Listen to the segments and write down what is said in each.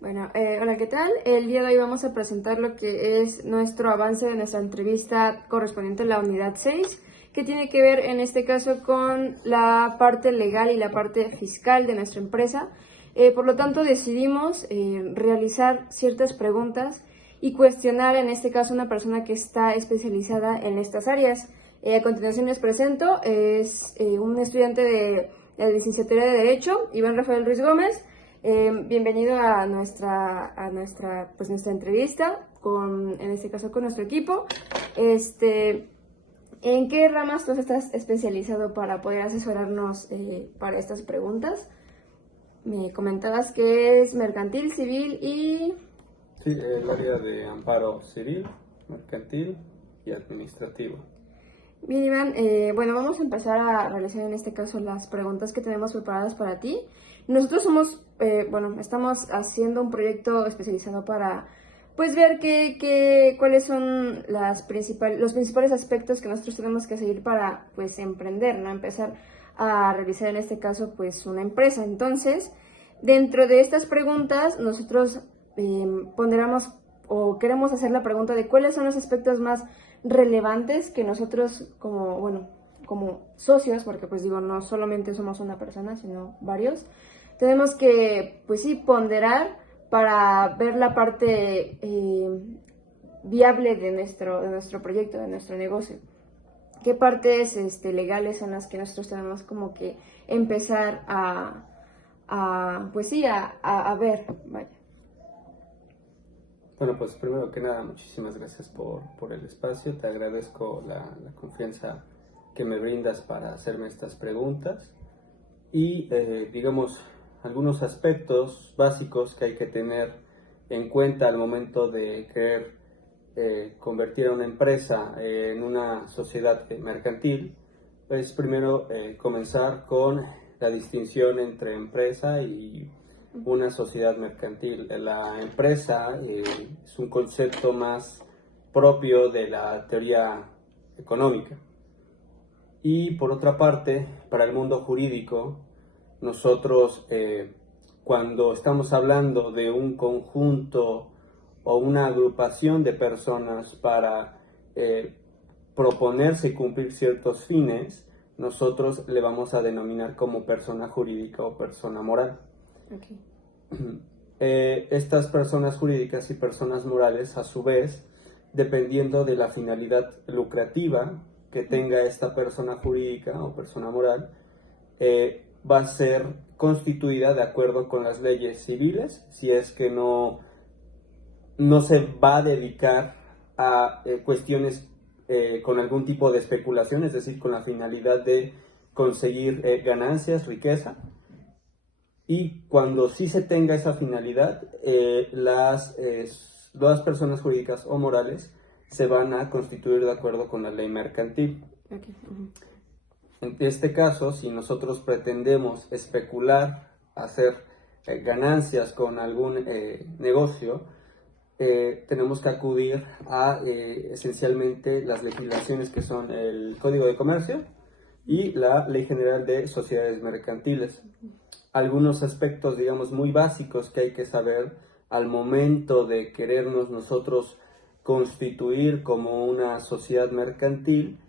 Bueno, hola, ¿qué tal? El día de hoy vamos a presentar lo que es nuestro avance de nuestra entrevista correspondiente a la unidad 6, que tiene que ver en este caso con la parte legal y la parte fiscal de nuestra empresa. Por lo tanto, decidimos realizar ciertas preguntas y cuestionar en este caso a una persona que está especializada en estas áreas. A continuación les presento, es un estudiante de la licenciatura de Derecho, Iván Rafael Ruiz Gómez. Bienvenido a nuestra entrevista en este caso con nuestro equipo. ¿En qué ramas tú estás especializado para poder asesorarnos para estas preguntas? Me comentabas que es mercantil, civil y... Sí, el área de amparo civil, mercantil y administrativo. Bien, Iván, bueno, vamos a empezar a realizar en este caso las preguntas que tenemos preparadas para ti. Nosotros estamos haciendo un proyecto especializado para, pues, ver cuáles son los principales aspectos que nosotros tenemos que seguir para, pues, emprender, ¿no? Empezar a realizar en este caso, pues, una empresa. Entonces, dentro de estas preguntas, nosotros ponderamos o queremos hacer la pregunta de cuáles son los aspectos más relevantes que nosotros como socios, porque pues digo, no solamente somos una persona, sino varios, tenemos que, pues sí, ponderar para ver la parte viable de nuestro proyecto, de nuestro negocio. ¿Qué partes legales son las que nosotros tenemos como que empezar pues sí, a ver, vaya? Bueno, pues primero que nada, muchísimas gracias por el espacio. Te agradezco la confianza que me brindas para hacerme estas preguntas. Y, digamos, algunos aspectos básicos que hay que tener en cuenta al momento de querer convertir a una empresa en una sociedad mercantil, es primero comenzar con la distinción entre empresa y una sociedad mercantil. La empresa es un concepto más propio de la teoría económica. Y por otra parte, para el mundo jurídico, nosotros cuando estamos hablando de un conjunto o una agrupación de personas para proponerse y cumplir ciertos fines, nosotros le vamos a denominar como persona jurídica o persona moral. Okay. Estas personas jurídicas y personas morales, a su vez, dependiendo de la finalidad lucrativa que tenga esta persona jurídica o persona moral, va a ser constituida de acuerdo con las leyes civiles, si es que no se va a dedicar a cuestiones con algún tipo de especulación, es decir, con la finalidad de conseguir ganancias, riqueza. Y cuando sí se tenga esa finalidad, las personas jurídicas o morales se van a constituir de acuerdo con la ley mercantil. Okay. En este caso, si nosotros pretendemos especular, hacer ganancias con algún negocio, tenemos que acudir a esencialmente las legislaciones que son el Código de Comercio y la Ley General de Sociedades Mercantiles. Algunos aspectos, digamos, muy básicos que hay que saber al momento de querernos nosotros constituir como una sociedad mercantil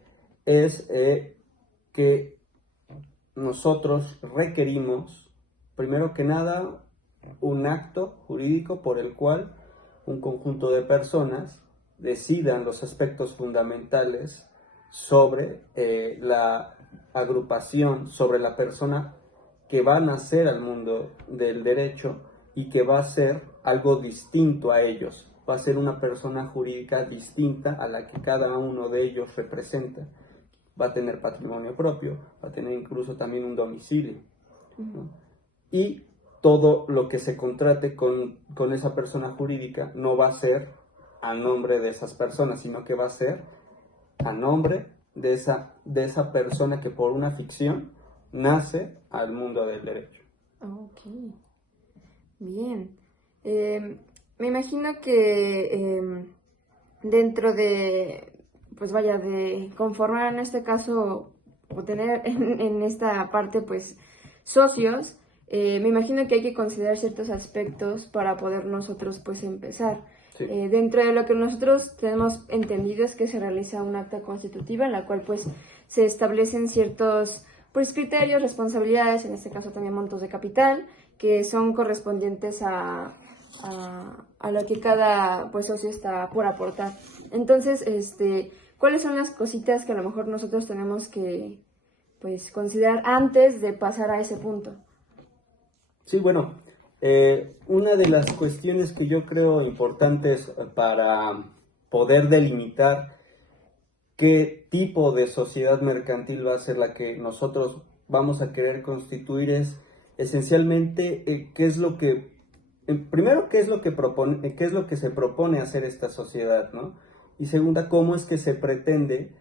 es que nosotros requerimos, primero que nada, un acto jurídico por el cual un conjunto de personas decidan los aspectos fundamentales sobre la agrupación, sobre la persona que va a nacer al mundo del derecho y que va a ser algo distinto a ellos. Va a ser una persona jurídica distinta a la que cada uno de ellos representa. Va a tener patrimonio propio, va a tener incluso también un domicilio, ¿no? Y todo lo que se contrate con esa persona jurídica no va a ser a nombre de esas personas, sino que va a ser a nombre de esa persona que por una ficción nace al mundo del derecho. Ok, bien. Me imagino que dentro de, pues vaya, de conformar en este caso o tener en esta parte, pues, socios, me imagino que hay que considerar ciertos aspectos para poder nosotros pues empezar. Sí. Dentro de lo que nosotros tenemos entendido es que se realiza un acta constitutiva en la cual pues se establecen ciertos pues criterios, responsabilidades, en este caso también montos de capital, que son correspondientes a lo que cada pues socio está por aportar. Entonces, ¿cuáles son las cositas que a lo mejor nosotros tenemos que pues considerar antes de pasar a ese punto? Sí, bueno, una de las cuestiones que yo creo importantes para poder delimitar qué tipo de sociedad mercantil va a ser la que nosotros vamos a querer constituir es esencialmente qué es lo que, primero, qué es lo que propone, qué es lo que se propone hacer esta sociedad, ¿no? Y segunda, cómo es que se pretende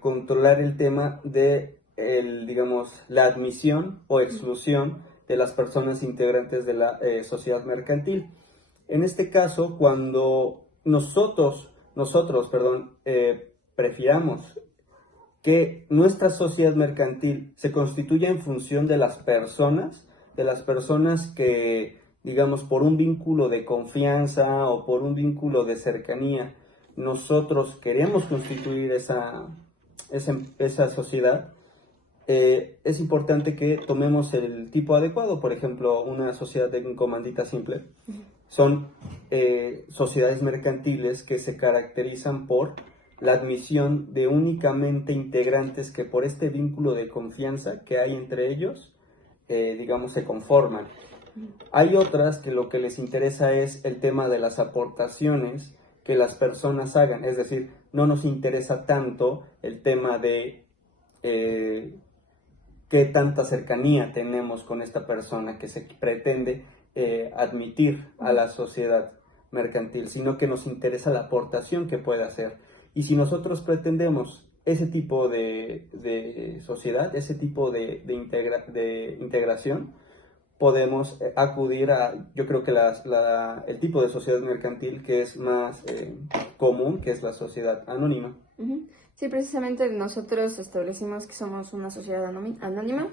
controlar el tema de, digamos, la admisión o exclusión de las personas integrantes de la sociedad mercantil. En este caso, cuando nosotros, perdón, prefiramos que nuestra sociedad mercantil se constituya en función de las personas que, digamos, por un vínculo de confianza o por un vínculo de cercanía, nosotros queremos constituir esa sociedad. Es importante que tomemos el tipo adecuado. Por ejemplo, una sociedad de comandita simple son sociedades mercantiles que se caracterizan por la admisión de únicamente integrantes que por este vínculo de confianza que hay entre ellos, digamos, se conforman. Hay otras que lo que les interesa es el tema de las aportaciones que las personas hagan, es decir, no nos interesa tanto el tema de qué tanta cercanía tenemos con esta persona que se pretende admitir a la sociedad mercantil, sino que nos interesa la aportación que puede hacer. Y si nosotros pretendemos ese tipo de sociedad, ese tipo de integración, podemos acudir a, yo creo que el tipo de sociedad mercantil que es más común, que es la sociedad anónima. Uh-huh. Sí, precisamente nosotros establecimos que somos una sociedad anónima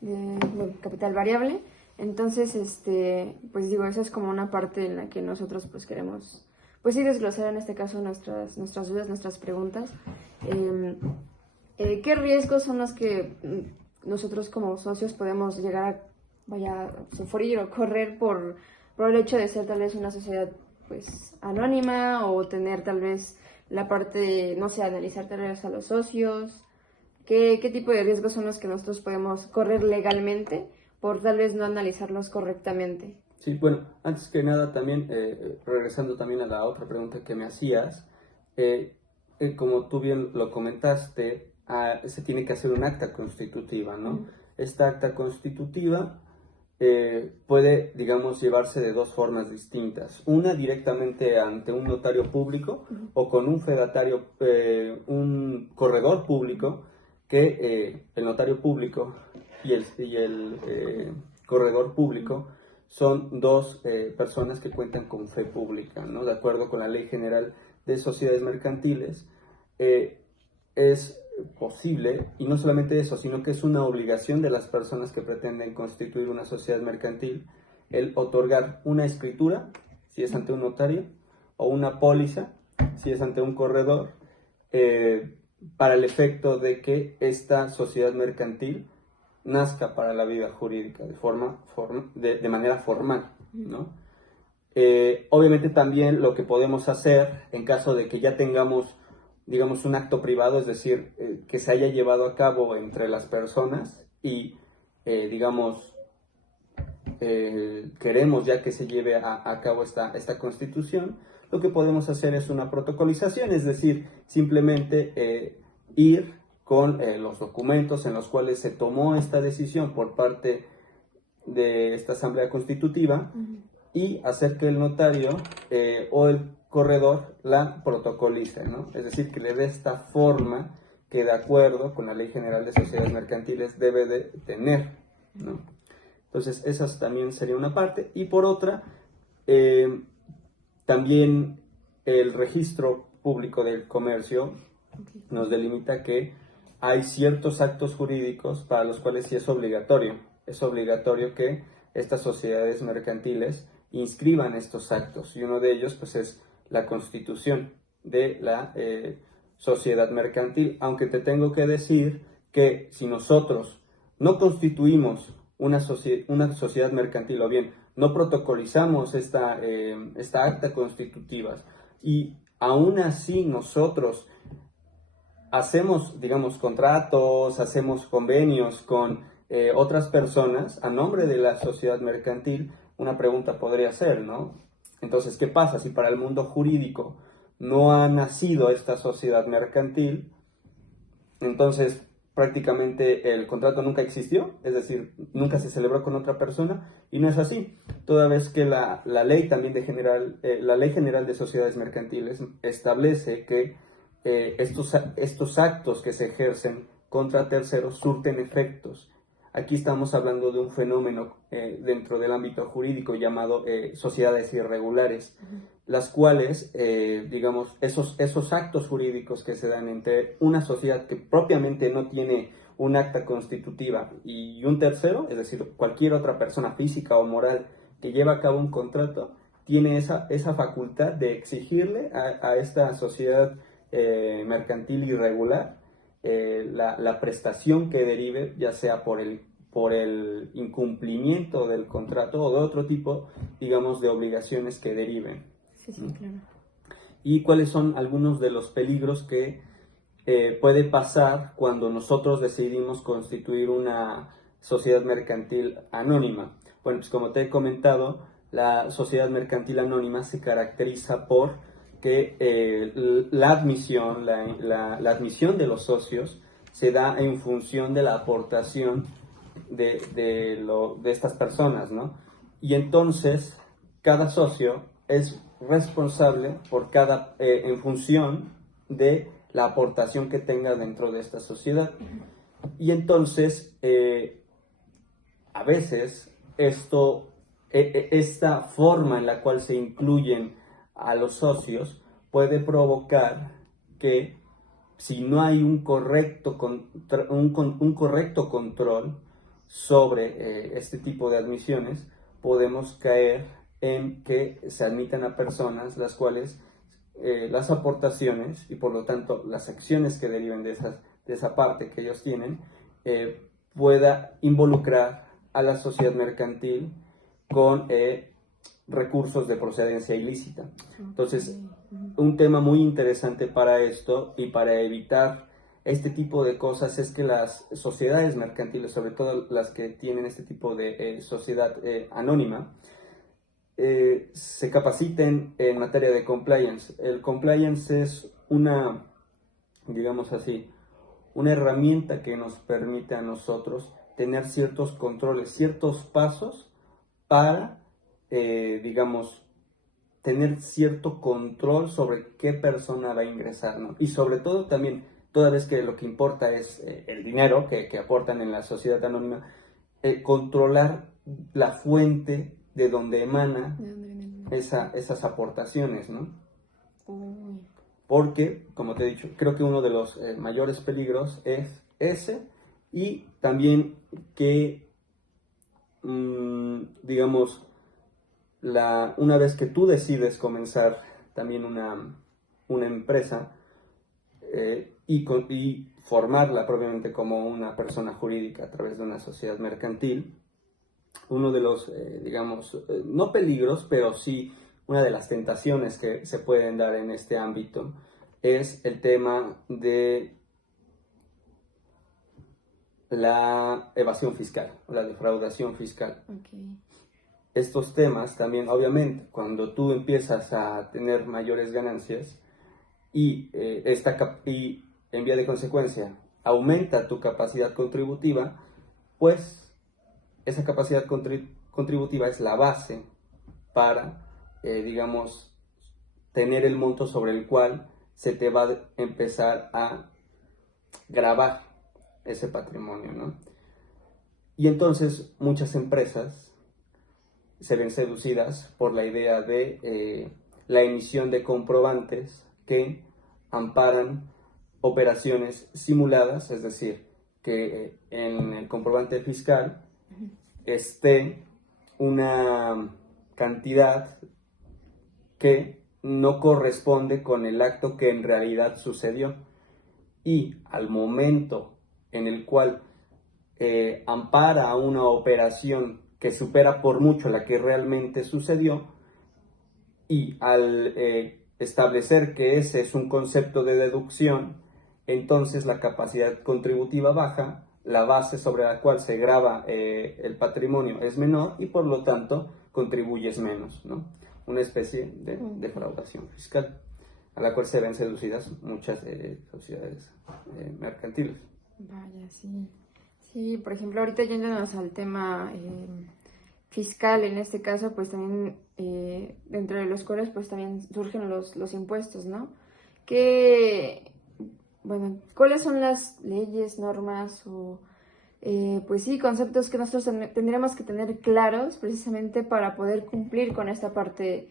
de capital variable. Entonces, pues digo, esa es como una parte en la que nosotros pues queremos, pues sí, desglosar en este caso nuestras dudas, nuestras preguntas. ¿Qué riesgos son los que nosotros como socios podemos llegar a sufrir o correr por el hecho de ser tal vez una sociedad pues anónima o tener tal vez la parte de, no sé, analizar tal vez a los socios? ¿Qué tipo de riesgos son los que nosotros podemos correr legalmente por tal vez no analizarlos correctamente? Sí, bueno, antes que nada también, regresando también a la otra pregunta que me hacías, como tú bien lo comentaste, se tiene que hacer un acta constitutiva, ¿no? Esta acta constitutiva puede, digamos, llevarse de dos formas distintas. Una directamente ante un notario público o con un fedatario, un corredor público, que el notario público y el corredor público son dos personas que cuentan con fe pública, ¿no? De acuerdo con la Ley General de Sociedades Mercantiles, es posible, y no solamente eso, sino que es una obligación de las personas que pretenden constituir una sociedad mercantil, el otorgar una escritura, si es ante un notario, o una póliza, si es ante un corredor, para el efecto de que esta sociedad mercantil nazca para la vida jurídica de manera formal, ¿no? Obviamente también lo que podemos hacer en caso de que ya tengamos, digamos, un acto privado, es decir, que se haya llevado a cabo entre las personas y, digamos, queremos ya que se lleve a cabo esta constitución, lo que podemos hacer es una protocolización, es decir, simplemente ir con los documentos en los cuales se tomó esta decisión por parte de esta Asamblea Constitutiva y hacer que el notario o el corredor la protocolice, ¿no? Es decir, que le dé esta forma que de acuerdo con la Ley General de Sociedades Mercantiles debe de tener, ¿no? Entonces, esa también sería una parte. Y por otra, también el registro público del comercio nos delimita que hay ciertos actos jurídicos para los cuales sí es obligatorio es obligatorio que estas sociedades mercantiles inscriban estos actos, y uno de ellos pues es la constitución de la sociedad mercantil, aunque te tengo que decir que si nosotros no constituimos una sociedad mercantil, o bien no protocolizamos esta acta constitutiva, y aún así nosotros hacemos, digamos, contratos, hacemos convenios con otras personas a nombre de la sociedad mercantil, una pregunta podría ser, ¿no? Entonces, ¿qué pasa si para el mundo jurídico no ha nacido esta sociedad mercantil? Entonces, prácticamente el contrato nunca existió, es decir, nunca se celebró con otra persona, y no es así, toda vez que la ley también la Ley General de Sociedades Mercantiles establece que estos actos que se ejercen contra terceros surten efectos. Aquí estamos hablando de un fenómeno dentro del ámbito jurídico llamado sociedades irregulares, las cuales, digamos, esos actos jurídicos que se dan entre una sociedad que propiamente no tiene un acta constitutiva y un tercero, es decir, cualquier otra persona física o moral que lleva a cabo un contrato, tiene esa facultad de exigirle a esta sociedad mercantil irregular la prestación que derive, ya sea por el incumplimiento del contrato o de otro tipo, digamos, de obligaciones que deriven. Sí, sí, claro. ¿Y cuáles son algunos de los peligros que puede pasar cuando nosotros decidimos constituir una sociedad mercantil anónima? Bueno, pues como te he comentado, la sociedad mercantil anónima se caracteriza por que la admisión de los socios se da en función de la aportación de estas personas, ¿no? Y entonces cada socio es responsable en función de la aportación que tenga dentro de esta sociedad. Y entonces, a veces, esta forma en la cual se incluyen a los socios puede provocar que, si no hay un correcto control sobre este tipo de admisiones, podemos caer en que se admitan a personas las cuales las aportaciones y por lo tanto las acciones que deriven de esa parte que ellos tienen pueda involucrar a la sociedad mercantil con recursos de procedencia ilícita. Entonces, un tema muy interesante para esto y para evitar este tipo de cosas es que las sociedades mercantiles, sobre todo las que tienen este tipo de sociedad anónima, se capaciten en materia de compliance. El compliance es digamos así, una herramienta que nos permite a nosotros tener ciertos controles, ciertos pasos para, digamos, tener cierto control sobre qué persona va a ingresar, ¿no? Y sobre todo también, toda vez que lo que importa es el dinero que aportan en la sociedad anónima, controlar la fuente de donde emana esas aportaciones, ¿no? Porque, como te he dicho, creo que uno de los mayores peligros es ese, y también que, digamos, una vez que tú decides comenzar también una empresa y formarla propiamente como una persona jurídica a través de una sociedad mercantil, uno de los, digamos, no peligros, pero sí una de las tentaciones que se pueden dar en este ámbito es el tema de la evasión fiscal o la defraudación fiscal. Okay. Estos temas también, obviamente, cuando tú empiezas a tener mayores ganancias y en vía de consecuencia aumenta tu capacidad contributiva, pues esa capacidad contributiva es la base para, digamos, tener el monto sobre el cual se te va a empezar a gravar ese patrimonio, ¿no? Y entonces muchas empresas se ven seducidas por la idea de la emisión de comprobantes que amparan operaciones simuladas, es decir, que en el comprobante fiscal esté una cantidad que no corresponde con el acto que en realidad sucedió. Y al momento en el cual ampara una operación que supera por mucho la que realmente sucedió, y al establecer que ese es un concepto de deducción, entonces la capacidad contributiva baja, la base sobre la cual se grava el patrimonio es menor y por lo tanto contribuyes menos, ¿no? Una especie de defraudación fiscal a la cual se ven seducidas muchas sociedades mercantiles. Vaya, sí. Sí, por ejemplo, ahorita yéndonos al tema fiscal, en este caso, pues también dentro de los cuales pues también surgen los impuestos, ¿no? Que, bueno, ¿cuáles son las leyes, normas o, pues sí, conceptos que nosotros tendríamos que tener claros precisamente para poder cumplir con esta parte,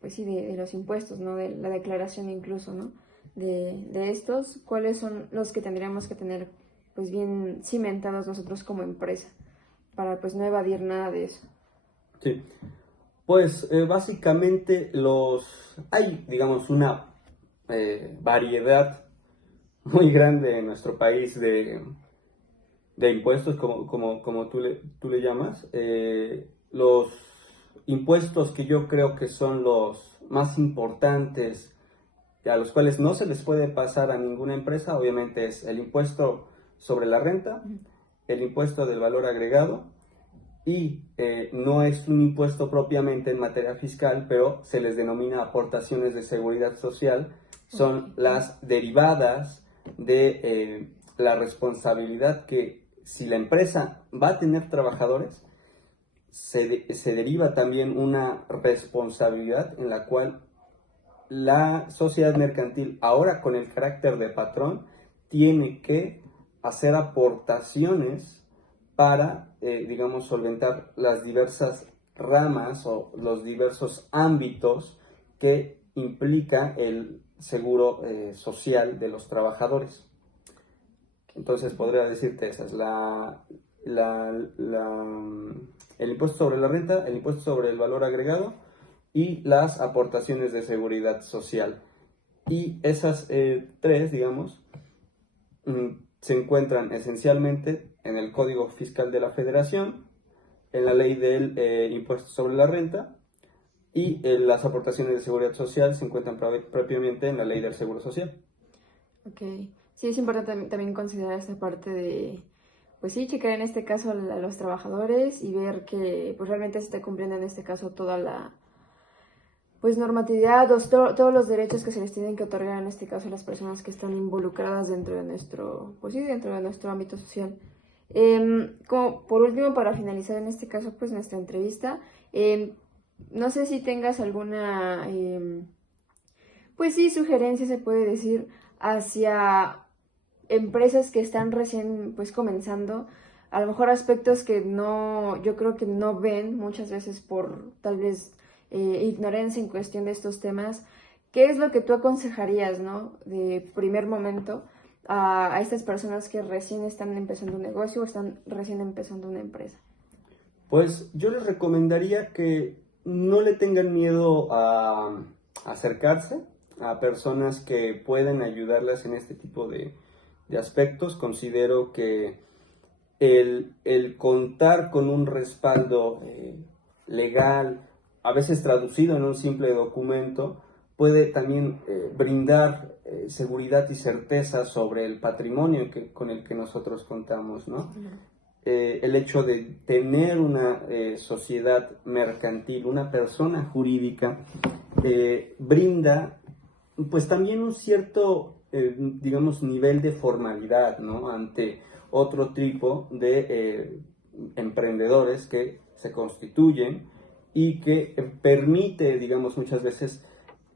pues sí, de los impuestos, ¿no? De la declaración incluso, ¿no? De estos, ¿cuáles son los que tendríamos que tener pues bien cimentados nosotros como empresa para pues no evadir nada de eso? Sí, pues básicamente hay, digamos, una variedad muy grande en nuestro país de impuestos, como tú le llamas. Los impuestos que yo creo que son los más importantes, a los cuales no se les puede pasar a ninguna empresa, obviamente es el impuesto sobre la renta, el impuesto del valor agregado, y no es un impuesto propiamente en materia fiscal, pero se les denomina aportaciones de seguridad social. Son las derivadas de la responsabilidad que, si la empresa va a tener trabajadores, se deriva también una responsabilidad en la cual la sociedad mercantil, ahora con el carácter de patrón, tiene que hacer aportaciones para, digamos, solventar las diversas ramas o los diversos ámbitos que implica el seguro social de los trabajadores. Entonces podría decirte esas, el impuesto sobre la renta, el impuesto sobre el valor agregado y las aportaciones de seguridad social. Y esas tres, digamos, se encuentran esencialmente en el Código Fiscal de la Federación, en la ley del impuesto sobre la renta, y las aportaciones de seguridad social se encuentran propiamente en la ley del seguro social. Ok, sí, es importante también considerar esta parte de, pues sí, checar en este caso a los trabajadores y ver que pues realmente se esté cumpliendo en este caso toda la pues normatividad, todos los derechos que se les tienen que otorgar en este caso a las personas que están involucradas dentro de nuestro, pues sí, dentro de nuestro ámbito social. Como por último, para finalizar en este caso, pues nuestra entrevista, no sé si tengas alguna, pues sí, sugerencia se puede decir hacia empresas que están recién pues comenzando, a lo mejor aspectos que no, yo creo que no ven muchas veces por tal vez ignorancia en cuestión de estos temas. ¿Qué es lo que tú aconsejarías, ¿no? De primer momento a estas personas que recién están empezando un negocio o están recién empezando una empresa? Pues yo les recomendaría que no le tengan miedo a acercarse a personas que pueden ayudarlas en este tipo de aspectos. Considero que el contar con un respaldo legal, a veces traducido en un simple documento, puede también brindar seguridad y certeza sobre el patrimonio con el que nosotros contamos, ¿no? El hecho de tener una sociedad mercantil, una persona jurídica, brinda pues también un cierto, digamos, nivel de formalidad, ¿no? Ante otro tipo de emprendedores que se constituyen y que permite, digamos, muchas veces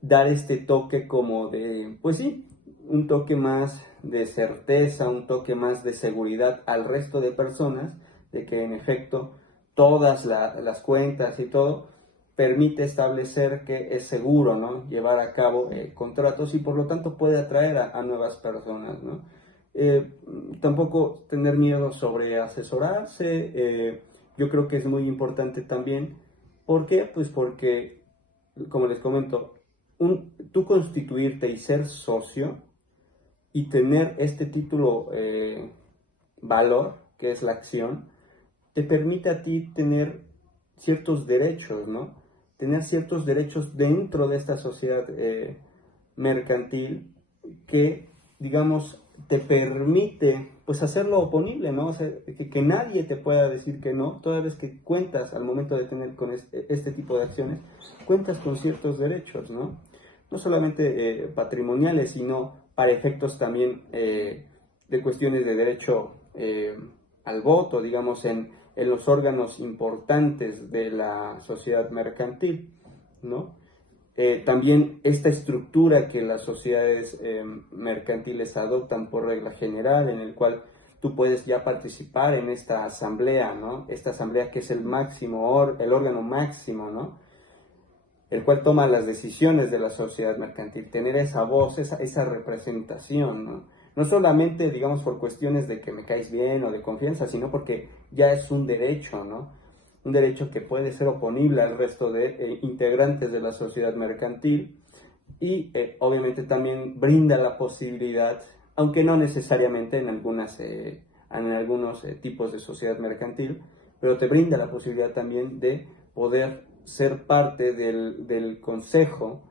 dar este toque como de, pues sí, un toque más de certeza, un toque más de seguridad al resto de personas, de que en efecto todas las cuentas y todo permite establecer que es seguro, ¿no? Llevar a cabo contratos y por lo tanto puede atraer a nuevas personas, ¿no? Tampoco tener miedo sobre asesorarse, yo creo que es muy importante también. ¿Por qué? Pues porque, como les comento, tú constituirte y ser socio y tener este título valor, que es la acción, te permite a ti tener ciertos derechos, ¿no? Tener ciertos derechos dentro de esta sociedad mercantil que, digamos, te permite, pues, hacerlo oponible, ¿no? O sea, que nadie te pueda decir que no, toda vez que cuentas al momento de tener con este tipo de acciones, cuentas con ciertos derechos, ¿no? No solamente patrimoniales, sino para efectos también de cuestiones de derecho al voto, digamos, en los órganos importantes de la sociedad mercantil, ¿no? También esta estructura que las sociedades mercantiles adoptan por regla general, en el cual tú puedes ya participar en esta asamblea, ¿no? Esta asamblea que es el máximo, el órgano máximo, ¿no? El cual toma las decisiones de la sociedad mercantil, tener esa voz, esa representación, ¿no? No solamente, digamos, por cuestiones de que me caes bien o de confianza, sino porque ya es un derecho, ¿no? Un derecho que puede ser oponible al resto de integrantes de la sociedad mercantil y obviamente también brinda la posibilidad, aunque no necesariamente en algunos tipos de sociedad mercantil, pero te brinda la posibilidad también de poder ser parte del consejo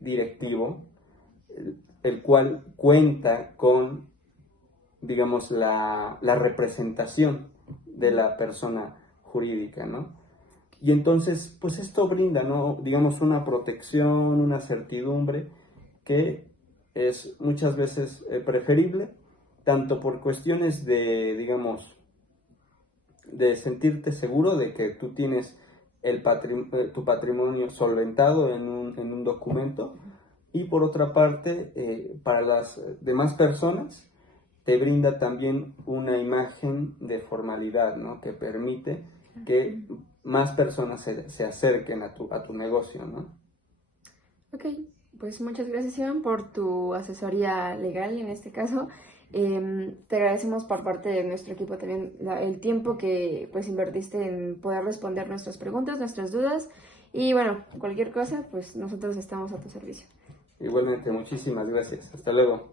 directivo, el cual cuenta con, digamos, la representación de la persona jurídica, ¿no? Y entonces, pues esto brinda, ¿no? Digamos, una protección, una certidumbre que es muchas veces preferible, tanto por cuestiones de, digamos, de sentirte seguro de que tú tienes tu patrimonio solventado en un documento, y por otra parte, para las demás personas, te brinda también una imagen de formalidad, ¿no? Que permite que más personas se acerquen a tu negocio, ¿no? Ok, pues muchas gracias, Iván, por tu asesoría legal en este caso. Te agradecemos por parte de nuestro equipo también el tiempo que pues invertiste en poder responder nuestras preguntas, nuestras dudas. Y bueno, cualquier cosa, pues nosotros estamos a tu servicio. Igualmente, muchísimas gracias. Hasta luego.